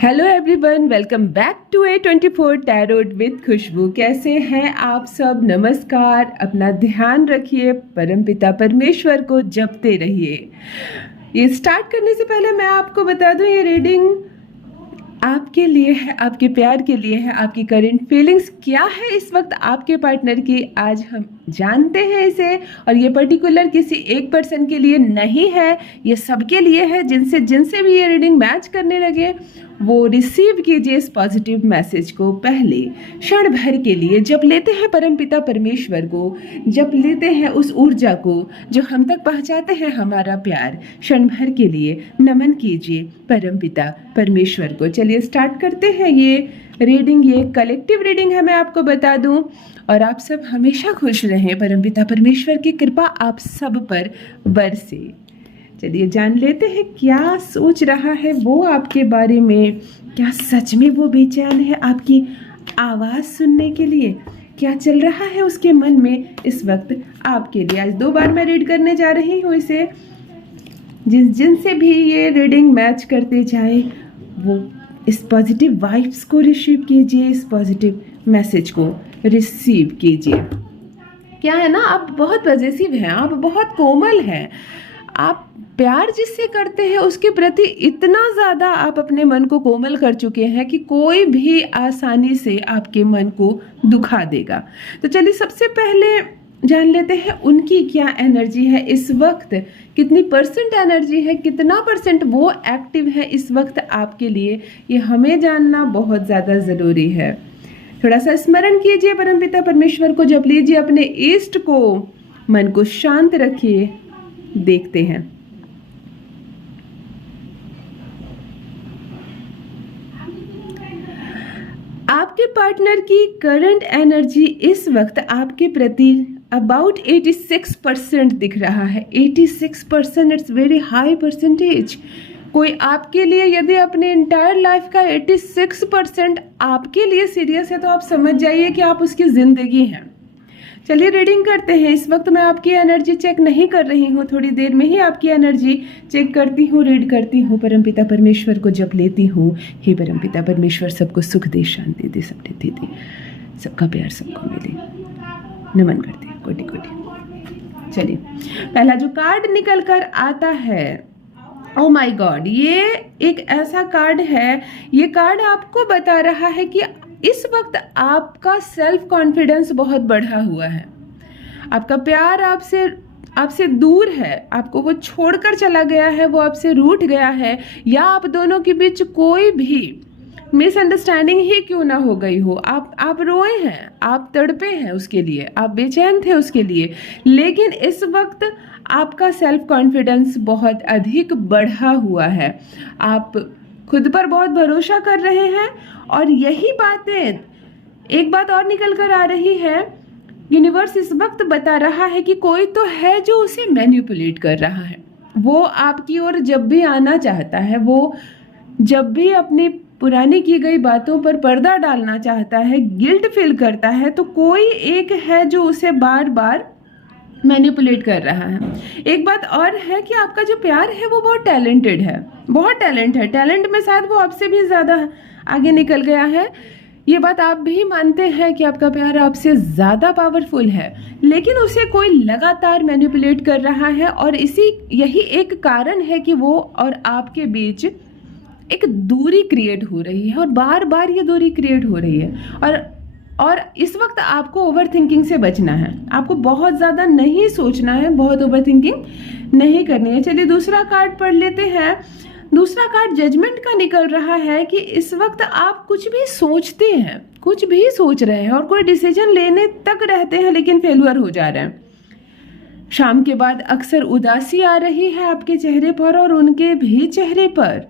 Hello everyone, welcome back to A24 tarot with Khushboo. कैसे हैं आप सब? नमस्कार। अपना ध्यान रखिए, परमपिता परमेश्वर को जपते रहिए। ये स्टार्ट करने से पहले मैं आपको बता दूं, ये रीडिंग आपके लिए है, आपके प्यार के लिए है। आपकी करंट फीलिंग्स क्या है इस वक्त आपके पार्टनर की, आज हम जानते हैं इसे। और ये पर्टिकुलर किसी एक पर्सन के लिए नहीं है, ये सबके लिए है। जिनसे जिनसे भी ये रीडिंग मैच करने लगे वो रिसीव कीजिए इस पॉजिटिव मैसेज को। पहले क्षण भर के लिए जब लेते हैं परमपिता परमेश्वर को, जब लेते हैं उस ऊर्जा को जो हम तक पहुंचाते हैं हमारा प्यार, क्षण भर के लिए नमन कीजिए परमपिता परमेश्वर को। चलिए स्टार्ट करते हैं ये रीडिंग। ये कलेक्टिव रीडिंग है, मैं आपको बता दूं। और आप सब हमेशा खुश रहें, परमपिता परमेश्वर की कृपा आप सब पर बरसे। चलिए जान लेते हैं क्या सोच रहा है वो आपके बारे में। क्या सच में वो बेचैन है आपकी आवाज़ सुनने के लिए? क्या चल रहा है उसके मन में इस वक्त आपके लिए? आज 2 बार मैं रीड करने जा रही हूँ इसे। जिनसे भी ये रीडिंग मैच करते जाए वो इस पॉजिटिव वाइब्स को रिसीव कीजिए, इस पॉजिटिव मैसेज को रिसीव कीजिए। क्या है ना, आप बहुत पॉजिटिव हैं, आप बहुत कोमल हैं। आप प्यार जिससे करते हैं उसके प्रति इतना ज़्यादा आप अपने मन को कोमल कर चुके हैं कि कोई भी आसानी से आपके मन को दुखा देगा। तो चलिए सबसे पहले जान लेते हैं उनकी क्या एनर्जी है इस वक्त, कितनी परसेंट एनर्जी है, कितना परसेंट वो एक्टिव है इस वक्त आपके लिए। ये हमें जानना बहुत ज़्यादा ज़रूरी है। थोड़ा सा स्मरण कीजिए परमपिता परमेश्वर को, जप लीजिए अपने इष्ट को, मन को शांत रखिए। देखते हैं आपके पार्टनर की करंट एनर्जी इस वक्त आपके प्रति अबाउट 86% दिख रहा है। 86%, इट्स वेरी हाई परसेंटेज। कोई आपके लिए यदि अपने इंटायर लाइफ का 86% आपके लिए सीरियस है तो आप समझ जाइए कि आप उसकी ज़िंदगी हैं। चलिए रीडिंग करते हैं। इस वक्त मैं आपकी एनर्जी चेक नहीं कर रही हूँ, थोड़ी देर में ही आपकी एनर्जी चेक करती हूँ, रीड करती हूँ। परमपिता परमेश्वर को जप लेती हूँ। हे परमपिता परमेश्वर, सबको सुख दे, शांति दे, समृद्धि दे, सबका प्यार सबको मिले। नमन करते हैं कोटि कोटि। चलिए पहला जो कार्ड निकल कर आता है, ओ माय गॉड, ये एक ऐसा कार्ड है, ये कार्ड आपको बता रहा है कि इस वक्त आपका सेल्फ कॉन्फिडेंस बहुत बढ़ा हुआ है। आपका प्यार आपसे दूर है, आपको वो छोड़कर चला गया है, वो आपसे रूठ गया है, या आप दोनों के बीच कोई भी मिसअंडरस्टैंडिंग ही क्यों ना हो गई हो। आप रोए हैं, आप तड़पे हैं उसके लिए, आप बेचैन थे उसके लिए। लेकिन इस वक्त आपका सेल्फ कॉन्फिडेंस बहुत अधिक बढ़ा हुआ है। आप खुद पर बहुत भरोसा कर रहे हैं। और यही बातें, एक बात और निकल कर आ रही है, यूनिवर्स इस वक्त बता रहा है कि कोई तो है जो उसे मैनिपुलेट कर रहा है। वो आपकी ओर जब भी आना चाहता है, वो जब भी अपनी पुरानी की गई बातों पर पर्दा डालना चाहता है, गिल्ट फील करता है, तो कोई एक है जो उसे बार बार मैनिपुलेट कर रहा है। एक बात और है कि आपका जो प्यार है वो बहुत टैलेंटेड है, बहुत टैलेंट है। टैलेंट में शायद वो आपसे भी ज़्यादा आगे निकल गया है। ये बात आप भी मानते हैं कि आपका प्यार आपसे ज़्यादा पावरफुल है, लेकिन उसे कोई लगातार मैनिपुलेट कर रहा है। और यही एक कारण है कि वो और आपके बीच एक दूरी क्रिएट हो रही है, और बार बार ये दूरी क्रिएट हो रही है। और इस वक्त आपको ओवर थिंकिंग से बचना है, आपको बहुत ज़्यादा नहीं सोचना है, बहुत ओवर थिंकिंग नहीं करनी है। चलिए दूसरा कार्ड पढ़ लेते हैं। दूसरा कार्ड जजमेंट का निकल रहा है कि इस वक्त आप कुछ भी सोचते हैं, कुछ भी सोच रहे हैं और कोई डिसीजन लेने तक रहते हैं, लेकिन फेल्यूर हो जा रहे हैं। शाम के बाद अक्सर उदासी आ रही है आपके चेहरे पर और उनके भी चेहरे पर।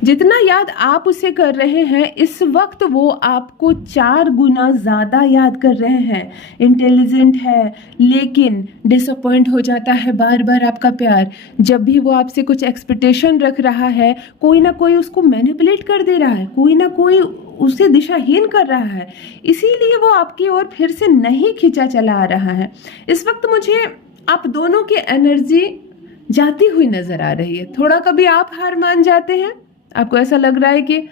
जितना याद आप उसे कर रहे हैं, इस वक्त वो आपको 4 गुना ज़्यादा याद कर रहे हैं। इंटेलिजेंट है, लेकिन डिसअपॉइंट हो जाता है बार बार आपका प्यार। जब भी वो आपसे कुछ एक्सपेक्टेशन रख रहा है, कोई ना कोई उसको मैनिपुलेट कर दे रहा है, कोई ना कोई उसे दिशाहीन कर रहा है। इसीलिए वो आपकी ओर फिर से नहीं खींचा चला आ रहा है। इस वक्त मुझे आप दोनों की एनर्जी जाती हुई नज़र आ रही है। थोड़ा कभी आप हार मान जाते हैं, आपको ऐसा लग रहा है कि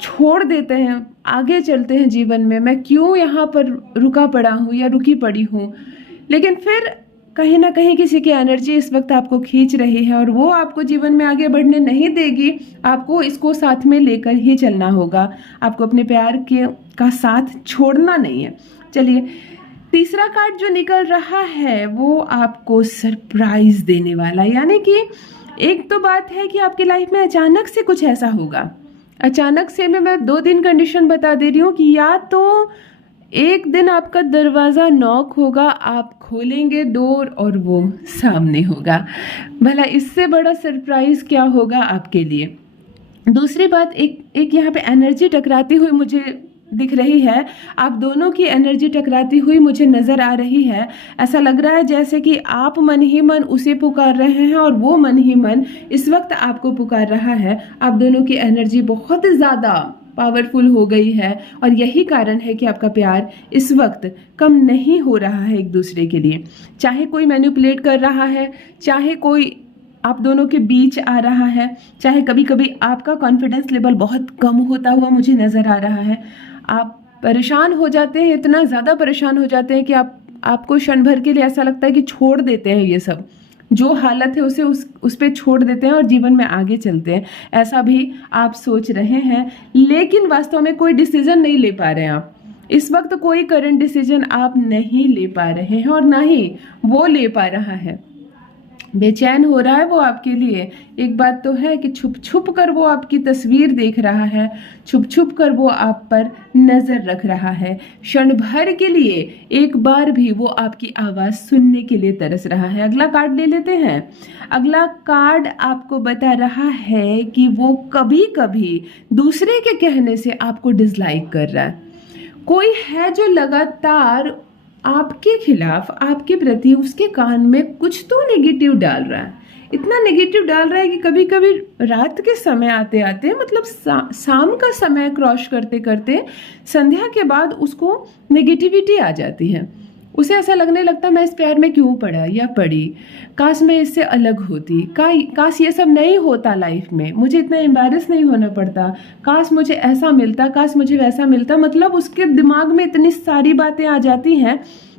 छोड़ देते हैं, आगे चलते हैं जीवन में, मैं क्यों यहाँ पर रुका पड़ा हूँ या रुकी पड़ी हूँ। लेकिन फिर कहीं ना कहीं किसी की एनर्जी इस वक्त आपको खींच रही है और वो आपको जीवन में आगे बढ़ने नहीं देगी। आपको इसको साथ में लेकर ही चलना होगा, आपको अपने प्यार के का साथ छोड़ना नहीं है। चलिए, तीसरा कार्ड जो निकल रहा है वो आपको सरप्राइज देने वाला, यानी कि एक तो बात है कि आपकी लाइफ में अचानक से कुछ ऐसा होगा। अचानक से में मैं 2 दिन कंडीशन बता दे रही हूँ कि या तो एक दिन आपका दरवाज़ा नॉक होगा, आप खोलेंगे डोर और वो सामने होगा। भला इससे बड़ा सरप्राइज़ क्या होगा आपके लिए। दूसरी बात, एक यहाँ पे एनर्जी टकराती हुई मुझे दिख रही है। आप दोनों की एनर्जी टकराती हुई मुझे नज़र आ रही है। ऐसा लग रहा है जैसे कि आप मन ही मन उसे पुकार रहे हैं और वो मन ही मन इस वक्त आपको पुकार रहा है। आप दोनों की एनर्जी बहुत ज़्यादा पावरफुल हो गई है और यही कारण है कि आपका प्यार इस वक्त कम नहीं हो रहा है एक दूसरे के लिए। चाहे कोई मैनिपुलेट कर रहा है, चाहे कोई आप दोनों के बीच आ रहा है, चाहे कभी कभी आपका कॉन्फिडेंस लेवल बहुत कम होता हुआ मुझे नज़र आ रहा है। आप परेशान हो जाते हैं, इतना ज़्यादा परेशान हो जाते हैं कि आपको क्षण भर के लिए ऐसा लगता है कि छोड़ देते हैं, ये सब जो हालत है उसे उस पे छोड़ देते हैं और जीवन में आगे चलते हैं। ऐसा भी आप सोच रहे हैं, लेकिन वास्तव में कोई डिसीजन नहीं ले पा रहे हैं आप इस वक्त। कोई करंट डिसीजन आप नहीं ले पा रहे हैं और ना ही वो ले पा रहा है। बेचैन हो रहा है वो आपके लिए। एक बात तो है कि छुप छुप कर वो आपकी तस्वीर देख रहा है, छुप छुप कर वो आप पर नज़र रख रहा है। क्षण भर के लिए एक बार भी वो आपकी आवाज़ सुनने के लिए तरस रहा है। अगला कार्ड ले लेते हैं। अगला कार्ड आपको बता रहा है कि वो कभी कभी दूसरे के कहने से आपको डिसलाइक कर रहा है। कोई है जो लगातार आपके खिलाफ, आपके प्रति उसके कान में कुछ तो नेगेटिव डाल रहा है। इतना नेगेटिव डाल रहा है कि कभी कभी रात के समय आते आते, मतलब शाम का समय क्रॉस करते करते संध्या के बाद उसको नेगेटिविटी आ जाती है। उसे ऐसा लगने लगता मैं इस प्यार में क्यों पड़ा या पड़ी, काश मैं इससे अलग होती, काश ये सब नहीं होता लाइफ में, मुझे इतना एम्बैरेस नहीं होना पड़ता, काश मुझे ऐसा मिलता, काश मुझे वैसा मिलता। मतलब उसके दिमाग में इतनी सारी बातें आ जाती हैं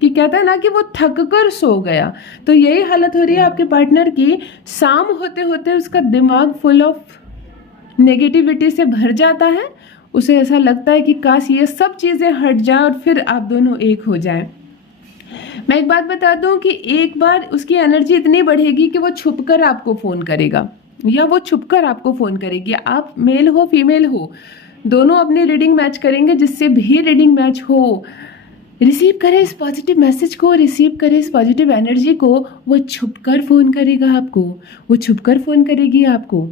कि कहता है ना कि वो थक कर सो गया। तो यही हालत हो रही है आपके पार्टनर की। शाम होते होते उसका दिमाग फुल ऑफ नेगेटिविटी से भर जाता है। उसे ऐसा लगता है कि काश ये सब चीज़ें हट जाए और फिर आप दोनों एक हो जाएं। मैं एक बात बता दूं कि एक बार उसकी एनर्जी इतनी बढ़ेगी कि वो छुपकर आपको फ़ोन करेगा या वो छुपकर आपको फ़ोन करेगी। आप मेल हो फीमेल हो, दोनों अपनी रीडिंग मैच करेंगे। जिससे भी रीडिंग मैच हो, रिसीव करे इस पॉजिटिव मैसेज को, रिसीव करे इस पॉजिटिव एनर्जी को। वो छुपकर फ़ोन करेगा आपको, वो छुपकर फ़ोन करेगी आपको।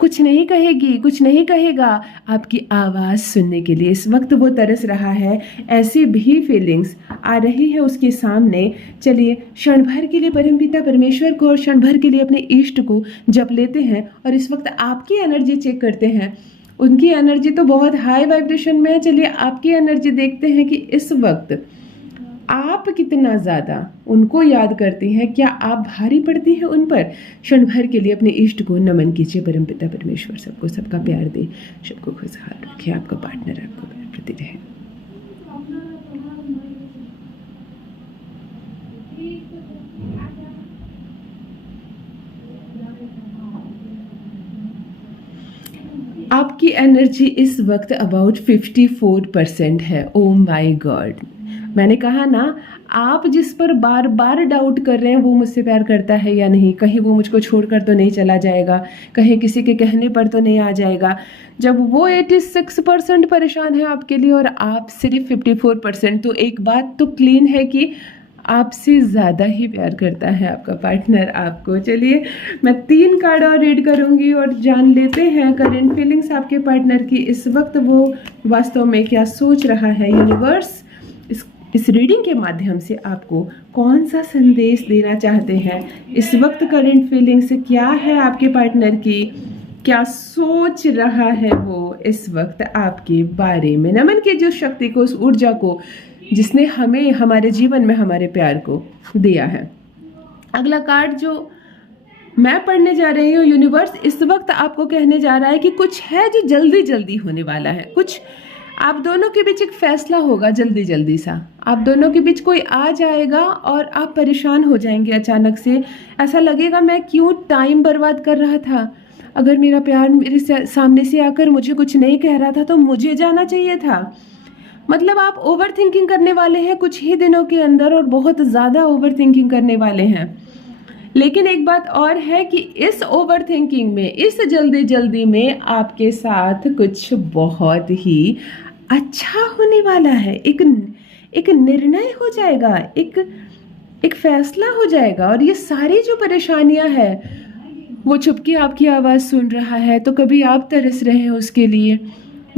कुछ नहीं कहेगी, कुछ नहीं कहेगा, आपकी आवाज़ सुनने के लिए इस वक्त वो तरस रहा है। ऐसी भी फीलिंग्स आ रही है उसके सामने। चलिए, क्षण भर के लिए परमपिता परमेश्वर को और क्षण भर के लिए अपने इष्ट को जप लेते हैं और इस वक्त आपकी एनर्जी चेक करते हैं। उनकी एनर्जी तो बहुत हाई वाइब्रेशन में है। चलिए, आपकी एनर्जी देखते हैं कि इस वक्त आप कितना ज़्यादा उनको याद करती हैं। क्या आप भारी पड़ती हैं उन पर। क्षण भर के लिए अपने इष्ट को नमन कीजिए। परमपिता परमेश्वर सबको सबका प्यार दे, सबको खुशहाल रखे, आपका पार्टनर आपको प्यार प्रति रहे। आपकी एनर्जी इस वक्त अबाउट 54% है। ओ माय गॉड, मैंने कहा ना, आप जिस पर बार बार डाउट कर रहे हैं वो मुझसे प्यार करता है या नहीं, कहीं वो मुझको छोड़कर तो नहीं चला जाएगा, कहीं किसी के कहने पर तो नहीं आ जाएगा। जब वो 86% परेशान है आपके लिए और आप सिर्फ 54%, तो एक बात तो क्लीन है कि आपसे ज़्यादा ही प्यार करता है आपका पार्टनर आपको। चलिए, मैं 3 कार्ड और रीड करूँगी और जान लेते हैं करेंट फीलिंग्स आपके पार्टनर की। इस वक्त वो वास्तव में क्या सोच रहा है। यूनिवर्स इस रीडिंग के माध्यम से आपको कौन सा संदेश देना चाहते हैं। इस वक्त करेंट फीलिंग्स क्या है आपके पार्टनर की, क्या सोच रहा है वो इस वक्त आपके बारे में। नमन कीजिए उस शक्ति को, उस ऊर्जा को जिसने हमें हमारे जीवन में हमारे प्यार को दिया है। अगला कार्ड जो मैं पढ़ने जा रही हूँ। यूनिवर्स इस वक्त आपको कहने जा रहा है कि कुछ है जो जल्दी जल्दी होने वाला है। कुछ आप दोनों के बीच एक फैसला होगा जल्दी जल्दी सा। आप दोनों के बीच कोई आ जाएगा और आप परेशान हो जाएंगे अचानक से। ऐसा लगेगा मैं क्यों टाइम बर्बाद कर रहा था, अगर मेरा प्यार मेरे सामने से आकर मुझे कुछ नहीं कह रहा था तो मुझे जाना चाहिए था। मतलब आप ओवर थिंकिंग करने वाले हैं कुछ ही दिनों के अंदर, और बहुत ज़्यादा ओवर थिंकिंग करने वाले हैं। लेकिन एक बात और है कि इस ओवर थिंकिंग में, इस जल्दी जल्दी में आपके साथ कुछ बहुत ही अच्छा होने वाला है। एक निर्णय हो जाएगा, एक फैसला हो जाएगा। और ये सारी जो परेशानियां हैं, वो चुपके आपकी आवाज़ सुन रहा है तो कभी आप तरस रहे हैं उसके लिए,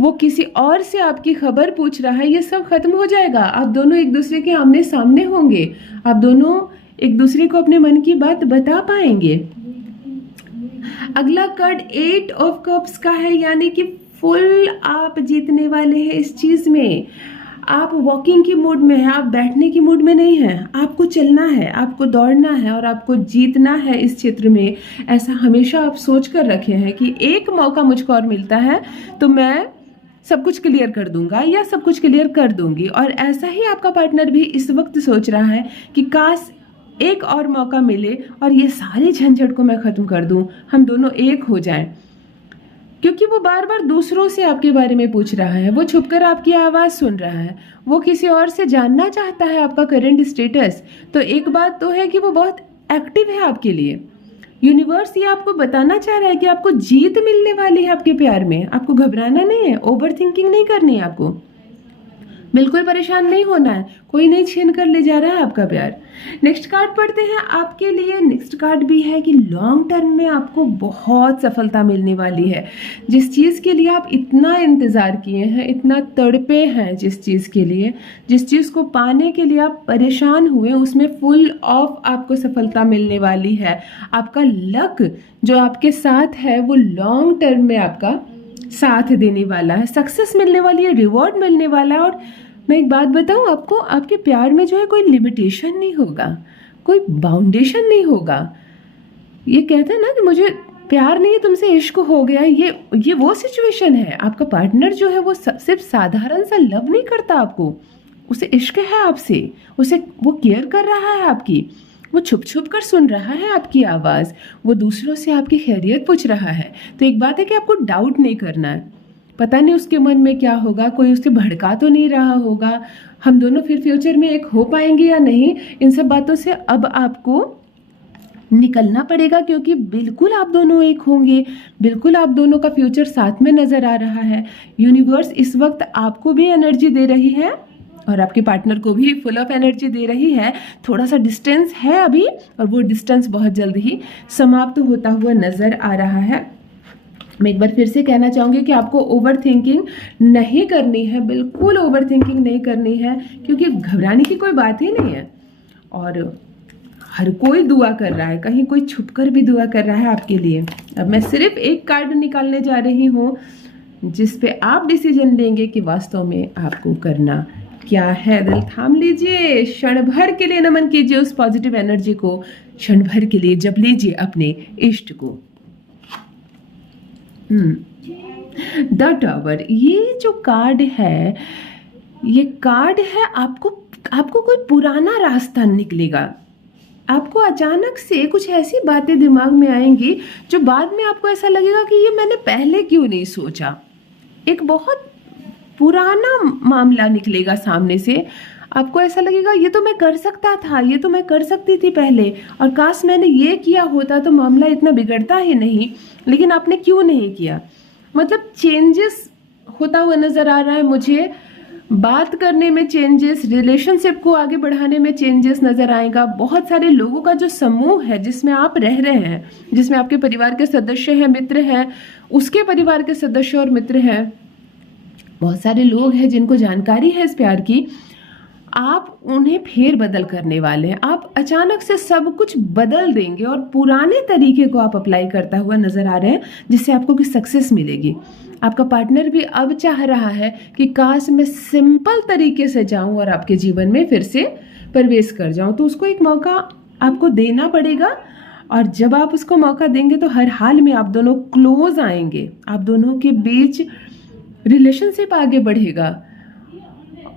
वो किसी और से आपकी खबर पूछ रहा है, ये सब खत्म हो जाएगा। आप दोनों एक दूसरे के आमने सामने होंगे, आप दोनों एक दूसरे को अपने मन की बात बता पाएंगे। अगला कार्ड 8 ऑफ कप्स का है, यानी कि फुल आप जीतने वाले हैं इस चीज में। आप वॉकिंग की मूड में हैं, आप बैठने की मूड में नहीं हैं। आपको चलना है, आपको दौड़ना है और आपको जीतना है इस क्षेत्र में। ऐसा हमेशा आप सोच कर रखे हैं कि एक मौका मुझको और मिलता है तो मैं सब कुछ क्लियर कर दूंगा या सब कुछ क्लियर कर दूंगी। और ऐसा ही आपका पार्टनर भी इस वक्त सोच रहा है कि काश एक और मौका मिले और ये सारे झंझट को मैं ख़त्म कर दूं, हम दोनों एक हो जाएं। क्योंकि वो बार बार दूसरों से आपके बारे में पूछ रहा है, वो छुपकर आपकी आवाज़ सुन रहा है, वो किसी और से जानना चाहता है आपका करंट स्टेटस। तो एक बात तो है कि वो बहुत एक्टिव है आपके लिए। यूनिवर्स ये आपको बताना चाह रहा है कि आपको जीत मिलने वाली है आपके प्यार में। आपको घबराना नहीं है, ओवर थिंकिंग नहीं करनी है, आपको बिल्कुल परेशान नहीं होना है। कोई नहीं छीन कर ले जा रहा है आपका प्यार। नेक्स्ट कार्ड पढ़ते हैं आपके लिए। नेक्स्ट कार्ड भी है कि लॉन्ग टर्म में आपको बहुत सफलता मिलने वाली है। जिस चीज़ के लिए आप इतना इंतज़ार किए हैं, इतना तड़पे हैं, जिस चीज़ के लिए, जिस चीज़ को पाने के लिए आप परेशान हुए, उसमें फुल ऑफ आपको सफलता मिलने वाली है। आपका लक जो आपके साथ है वो लॉन्ग टर्म में आपका साथ देने वाला है। सक्सेस मिलने वाली है, रिवॉर्ड मिलने वाला है। और मैं एक बात बताऊं आपको, आपके प्यार में जो है कोई लिमिटेशन नहीं होगा, कोई बाउंडेशन नहीं होगा। ये कहते हैं ना कि मुझे प्यार नहीं है, तुमसे इश्क हो गया, ये वो सिचुएशन है। आपका पार्टनर जो है वो सिर्फ साधारण सा लव नहीं करता आपको, उसे इश्क है आपसे, वो केयर कर रहा है आपकी, वो छुप छुप कर सुन रहा है आपकी आवाज़, वो दूसरों से आपकी खैरियत पूछ रहा है। तो एक बात है कि आपको डाउट नहीं करना है। पता नहीं उसके मन में क्या होगा, कोई उसे भड़का तो नहीं रहा होगा, हम दोनों फिर फ्यूचर में एक हो पाएंगे या नहीं, इन सब बातों से अब आपको निकलना पड़ेगा। क्योंकि बिल्कुल आप दोनों एक होंगे, बिल्कुल आप दोनों का फ्यूचर साथ में नज़र आ रहा है। यूनिवर्स इस वक्त आपको भी एनर्जी दे रही है और आपके पार्टनर को भी फुल ऑफ एनर्जी दे रही है। थोड़ा सा डिस्टेंस है अभी, और वो डिस्टेंस बहुत जल्द ही समाप्त होता हुआ नज़र आ रहा है। मैं एक बार फिर से कहना चाहूँगी कि आपको ओवर थिंकिंग नहीं करनी है, बिल्कुल ओवर थिंकिंग नहीं करनी है, क्योंकि घबराने की कोई बात ही नहीं है। और हर कोई दुआ कर रहा है, कहीं कोई छुपकर भी दुआ कर रहा है आपके लिए। अब मैं सिर्फ एक कार्ड निकालने जा रही हूँ जिस पे आप डिसीजन लेंगे कि वास्तव में आपको करना क्या है। दिल थाम लीजिए, क्षण भर के लिए नमन कीजिए उस पॉजिटिव एनर्जी को, क्षण भर के लिए जप लीजिए अपने इष्ट को। द टावर, ये जो कार्ड है, ये कार्ड है आपको कोई पुराना रास्ता निकलेगा। आपको अचानक से कुछ ऐसी बातें दिमाग में आएंगी जो बाद में आपको ऐसा लगेगा कि ये मैंने पहले क्यों नहीं सोचा। एक बहुत पुराना मामला निकलेगा सामने से, आपको ऐसा लगेगा ये तो मैं कर सकता था, ये तो मैं कर सकती थी पहले, और काश मैंने ये किया होता तो मामला इतना बिगड़ता ही नहीं, लेकिन आपने क्यों नहीं किया। मतलब चेंजेस होता हुआ नज़र आ रहा है मुझे। बात करने में चेंजेस, रिलेशनशिप को आगे बढ़ाने में चेंजेस नज़र आएगा। बहुत सारे लोगों का जो समूह है जिसमें आप रह रहे हैं, जिसमें आपके परिवार के सदस्य हैं, मित्र हैं, उसके परिवार के सदस्य और मित्र हैं, बहुत सारे लोग हैं जिनको जानकारी है इस प्यार की, आप उन्हें फेर बदल करने वाले हैं। आप अचानक से सब कुछ बदल देंगे और पुराने तरीके को आप अप्लाई करता हुआ नजर आ रहे हैं, जिससे आपको कुछ सक्सेस मिलेगी। आपका पार्टनर भी अब चाह रहा है कि काश मैं सिंपल तरीके से जाऊं और आपके जीवन में फिर से प्रवेश कर जाऊं, तो उसको एक मौका आपको देना पड़ेगा। और जब आप उसको मौका देंगे तो हर हाल में आप दोनों क्लोज आएंगे, आप दोनों के बीच रिलेशनशिप आगे बढ़ेगा।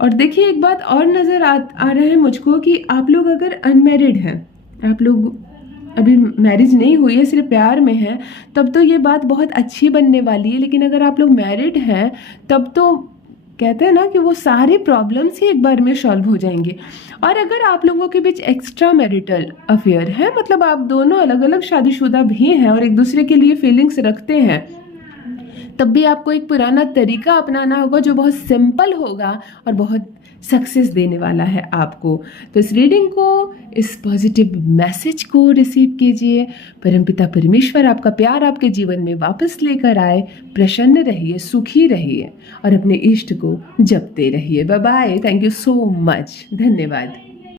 और देखिए एक बात और नज़र आ रहा है मुझको कि आप लोग अगर अनमैरिड हैं, आप लोग अभी मैरिज नहीं हुई है, सिर्फ प्यार में है, तब तो ये बात बहुत अच्छी बनने वाली है। लेकिन अगर आप लोग मैरिड हैं तब तो कहते हैं ना कि वो सारे प्रॉब्लम्स ही एक बार में सॉल्व हो जाएंगे। और अगर आप लोगों के बीच एक्स्ट्रा मैरिटल अफेयर है, मतलब आप दोनों अलग अलग शादीशुदा भी हैं और एक दूसरे के लिए फीलिंग्स रखते हैं, तब भी आपको एक पुराना तरीका अपनाना होगा जो बहुत सिंपल होगा और बहुत सक्सेस देने वाला है आपको। तो इस रीडिंग को, इस पॉजिटिव मैसेज को रिसीव कीजिए। परमपिता परमेश्वर आपका प्यार आपके जीवन में वापस लेकर आए। प्रसन्न रहिए, सुखी रहिए और अपने इष्ट को जपते रहिए। Bye bye. Thank you so much. धन्यवाद।